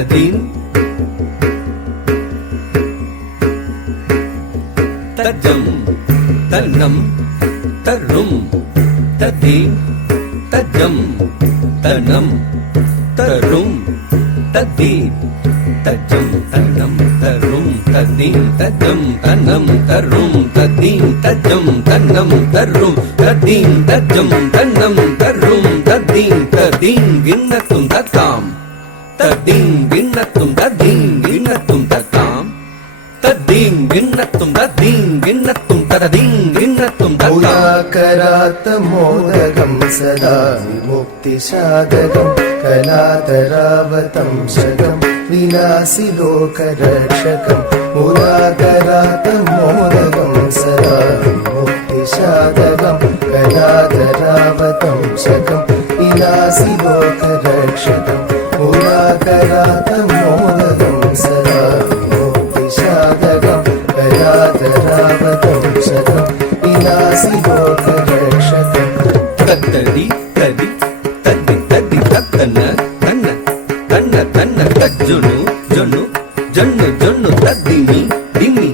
ததீம் தஜம் தன்னம் தரும் ததீம் தஜம் தனம் தரும் ததீம் தஜம் தன்னம் தரும் ததீம் தஜம் தனம் தரும் ததீம் தஜம் தன்னம் தரும் ததீம் தஜம் தன்னம் தரும் ததீம் ததீம் கிண்ணத்தும் தத்தாம் ததீம் கிண்ணத்தும் ததீம் கிண்ணத்தும் தத்தாம் ததீம் கிண்ணத்தும் ததீம் கிண்ணத்தும் ததீம் கிண்ணத்தும் கராத்த மோதகம் சதா விமுக்தி சாதகம் கலாதராவதம் சகம் விநாசி லோகரக்ஷகம் முராகராத்த மோதகம் சதா விமுக்தி சாதகம் கலாதராவதம் சகம் விநாசி லோகரக்ஷகம் முராகராத்த மோதகம் சதா விமுக்தி சாதகம் கலாதராவதம் சகம் விநாசி லோகரக்ஷகம் தத்தடி தடி தடி தடி தத்தன தன்ன தன்ன தன்ன தஜ்ஜுனு ஜொன்னு ஜொன்னு ஜொன்னு தத்திமி திம்மி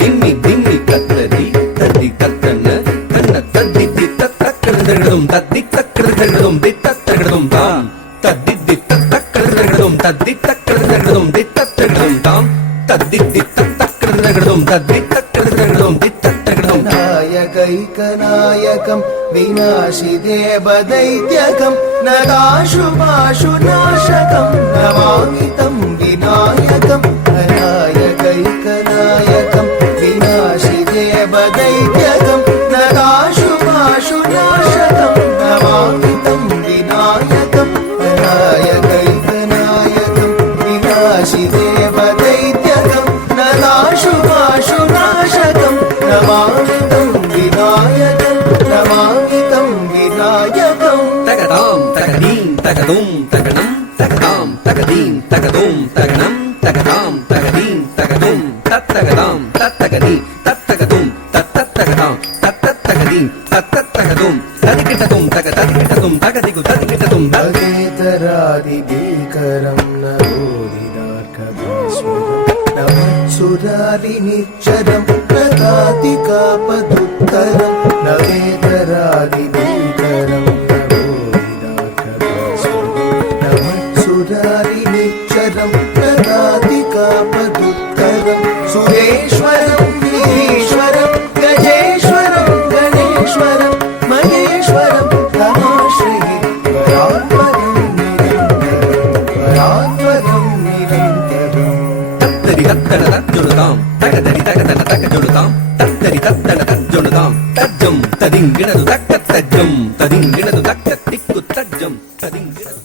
திம்மி திம்மி தத்தடி தடி தத்தன தன்ன தத்தி தி தத்தக்கடதும் தத்தி தக்கடதும் தி தத்தக்கடதும் தாம் தத்தி தி தத்தக்கடதும் தத்தி தக்கடதும் தி தத்தக்கடதும் தாம் தத்தி தி தத்தக்கடதும் தத்தி தக்கடதும் தி தத்தக்கடதும் நாயகைக்கநாயகம் விநாசி தேவதைத்யகம் நகாசுபாசுநாசகம் நமாமிதம் விநாயகம் நாயகைக்கநாயகம் விநாசி தேவதைத்யகம் நகாசுபாசுநாசகம் நமாமிதம் விநாயகம் நாயகைக்கநாயகம் விநாசி தேவதைத்யகம் நகாசுபாசுநாசகம் நமாமிதம் விநாயகம் நமாமிதம் விநாயகம் தகதாம் தகதீம் தகதும் தகனம் தகதாம் தகதீம் தகதும் தகனம் தகதாம் தகதீம் தகதும் தத்தகதாம் தத்தகதி தத்தகதும் தத்தத்தகதாம் தத்தத்தகதீம் தத்தத்தகதும் ததிகிட்டதும் தகததிகிட்டதும் தகதிகு ததிகிட்டதும் தகேதராதி பீகரம் நரோதிதார்கபாஸ்வரம் நவச்சுராரி நிச்சரம் பிரதாதி காபதுத்தரம் நவேதராதி பீகரம் நவச்சுராரி நிச்சரம் பிரதாதி காபதுத்தரம் சுரேஸ்வரம் விதீஸ்வரம் கஜேஸ்வரம் கணேஸ்வரம் மகேஸ்வரம் தமாஸ்ரயே பராத்பரம் நிரந்தரம் தத்தரி தத்தன தஜ்ஜொழுதாம் தகதரி தகதன தகஜொழுதாம் தத்தரி தத்தன தஜ்ஜொழுதாம் தஜ்ஜம் ததிங்கிணது தக்க தஜ்ஜம் ததிங்கிணது தக்க திக்கு தஜ்ஜம் ததிங்கிணது